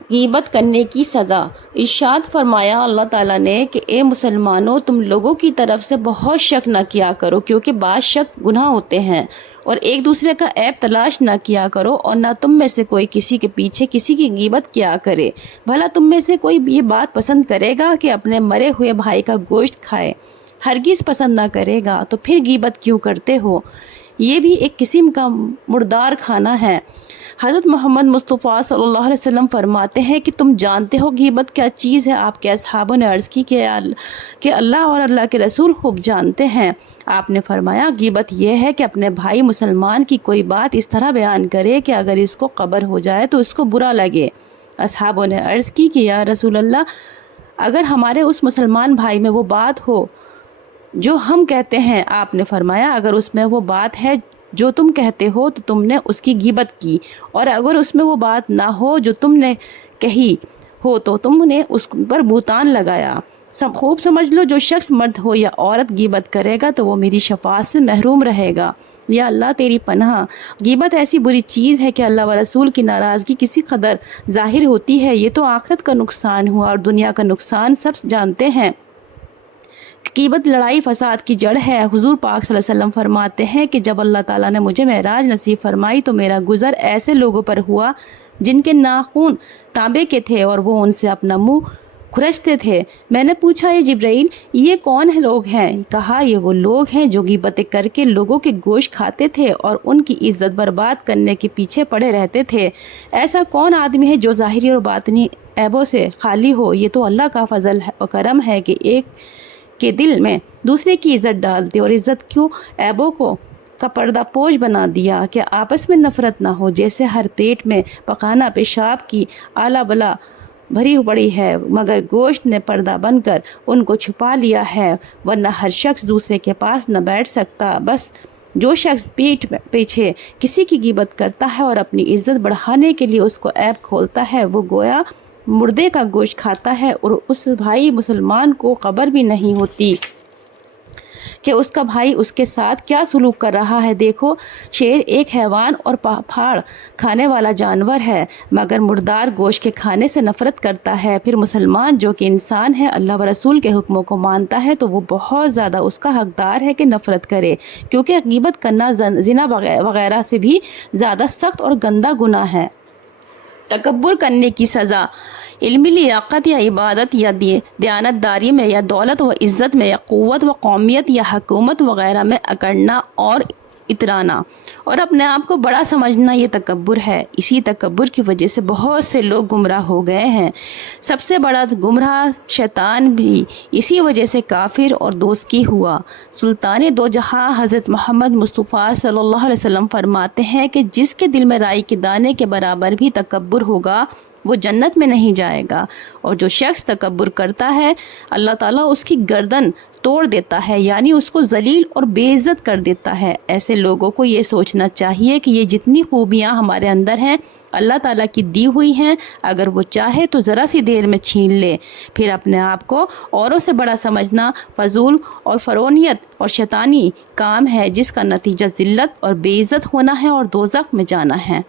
غیبت کرنے کی سزا۔ ارشاد فرمایا اللہ تعالیٰ نے کہ اے مسلمانوں، تم لوگوں کی طرف سے بہت شک نہ کیا کرو، کیونکہ بعض شک گناہ ہوتے ہیں، اور ایک دوسرے کا عیب تلاش نہ کیا کرو، اور نہ تم میں سے کوئی کسی کے پیچھے کسی کی غیبت کیا کرے۔ بھلا تم میں سے کوئی یہ بات پسند کرے گا کہ اپنے مرے ہوئے بھائی کا گوشت کھائے؟ ہرگز پسند نہ کرے گا، تو پھر غیبت کیوں کرتے ہو؟ یہ بھی ایک قسم کا مردار کھانا ہے۔ حضرت محمد مصطفیٰ صلی اللہ علیہ وسلم فرماتے ہیں کہ تم جانتے ہو غیبت کیا چیز ہے؟ آپ کے اصحابوں نے عرض کی کہ اللہ اور اللہ کے رسول خوب جانتے ہیں۔ آپ نے فرمایا غیبت یہ ہے کہ اپنے بھائی مسلمان کی کوئی بات اس طرح بیان کرے کہ اگر اس کو خبر ہو جائے تو اس کو برا لگے۔ اصحابوں نے عرض کی کہ یا رسول اللہ، اگر ہمارے اس مسلمان بھائی میں وہ بات ہو جو ہم کہتے ہیں؟ آپ نے فرمایا اگر اس میں وہ بات ہے جو تم کہتے ہو تو تم نے اس کی غیبت کی، اور اگر اس میں وہ بات نہ ہو جو تم نے کہی ہو تو تم نے اس پر بہتان لگایا۔ خوب سمجھ لو، جو شخص مرد ہو یا عورت غیبت کرے گا تو وہ میری شفاعت سے محروم رہے گا۔ یا اللہ تیری پناہ، غیبت ایسی بری چیز ہے کہ اللہ و رسول کی ناراضگی کسی قدر ظاہر ہوتی ہے۔ یہ تو آخرت کا نقصان ہوا، اور دنیا کا نقصان سب جانتے ہیں۔ غیبت لڑائی فساد کی جڑ ہے۔ حضور پاک صلی اللہ علیہ وسلم فرماتے ہیں کہ جب اللہ تعالیٰ نے مجھے معراج نصیب فرمائی تو میرا گزر ایسے لوگوں پر ہوا جن کے ناخن تانبے کے تھے اور وہ ان سے اپنا منہ کھرچتے تھے۔ میں نے پوچھا اے جبرائیل، یہ کون لوگ ہیں؟ کہا یہ وہ لوگ ہیں جو غیبتیں کر کے لوگوں کے گوشت کھاتے تھے اور ان کی عزت برباد کرنے کے پیچھے پڑے رہتے تھے۔ ایسا کون آدمی ہے جو ظاہری اور باطنی عیبوں سے خالی ہو؟ یہ تو اللہ کا فضل و کرم ہے کہ ایک کے دل میں دوسرے کی عزت ڈال دی، اور عزت کیوں عیبوں کو کا پردہ پوش بنا دیا کہ آپس میں نفرت نہ ہو۔ جیسے ہر پیٹ میں پخانہ پیشاب کی آلہ بلا بھری پڑی ہے، مگر گوشت نے پردہ بن کر ان کو چھپا لیا ہے، ورنہ ہر شخص دوسرے کے پاس نہ بیٹھ سکتا۔ بس جو شخص پیٹھ پیچھے کسی کی غیبت کرتا ہے اور اپنی عزت بڑھانے کے لیے اس کو عیب کھولتا ہے، وہ گویا مردے کا گوشت کھاتا ہے، اور اس بھائی مسلمان کو خبر بھی نہیں ہوتی کہ اس کا بھائی اس کے ساتھ کیا سلوک کر رہا ہے۔ دیکھو، شیر ایک حیوان اور پھاڑ کھانے والا جانور ہے، مگر مردار گوشت کے کھانے سے نفرت کرتا ہے۔ پھر مسلمان جو کہ انسان ہے، اللہ و رسول کے حکموں کو مانتا ہے تو وہ بہت زیادہ اس کا حقدار ہے کہ نفرت کرے، کیونکہ غیبت کرنا زنا وغیرہ سے بھی زیادہ سخت اور گندا گناہ ہے۔ تکبر کرنے کی سزا۔ علمی لیاقت یا عبادت یا دیانتداری میں یا دولت و عزت میں یا قوت و قومیت یا حکومت وغیرہ میں اکڑنا اور اترانا اور اپنے آپ کو بڑا سمجھنا، یہ تکبر ہے۔ اسی تکبر کی وجہ سے بہت سے لوگ گمراہ ہو گئے ہیں۔ سب سے بڑا گمراہ شیطان بھی اسی وجہ سے کافر اور دوزخی ہوا۔ سلطان دو جہاں حضرت محمد مصطفیٰ صلی اللہ علیہ وسلم فرماتے ہیں کہ جس کے دل میں رائی کے دانے کے برابر بھی تکبر ہوگا وہ جنت میں نہیں جائے گا، اور جو شخص تکبر کرتا ہے اللہ تعالیٰ اس کی گردن توڑ دیتا ہے، یعنی اس کو ذلیل اور بے عزت کر دیتا ہے۔ ایسے لوگوں کو یہ سوچنا چاہیے کہ یہ جتنی خوبیاں ہمارے اندر ہیں اللہ تعالیٰ کی دی ہوئی ہیں، اگر وہ چاہے تو ذرا سی دیر میں چھین لے۔ پھر اپنے آپ کو اوروں سے بڑا سمجھنا فضول اور فرونیت اور شیطانی کام ہے، جس کا نتیجہ ذلت اور بے عزت ہونا ہے اور دوزخ میں جانا ہے۔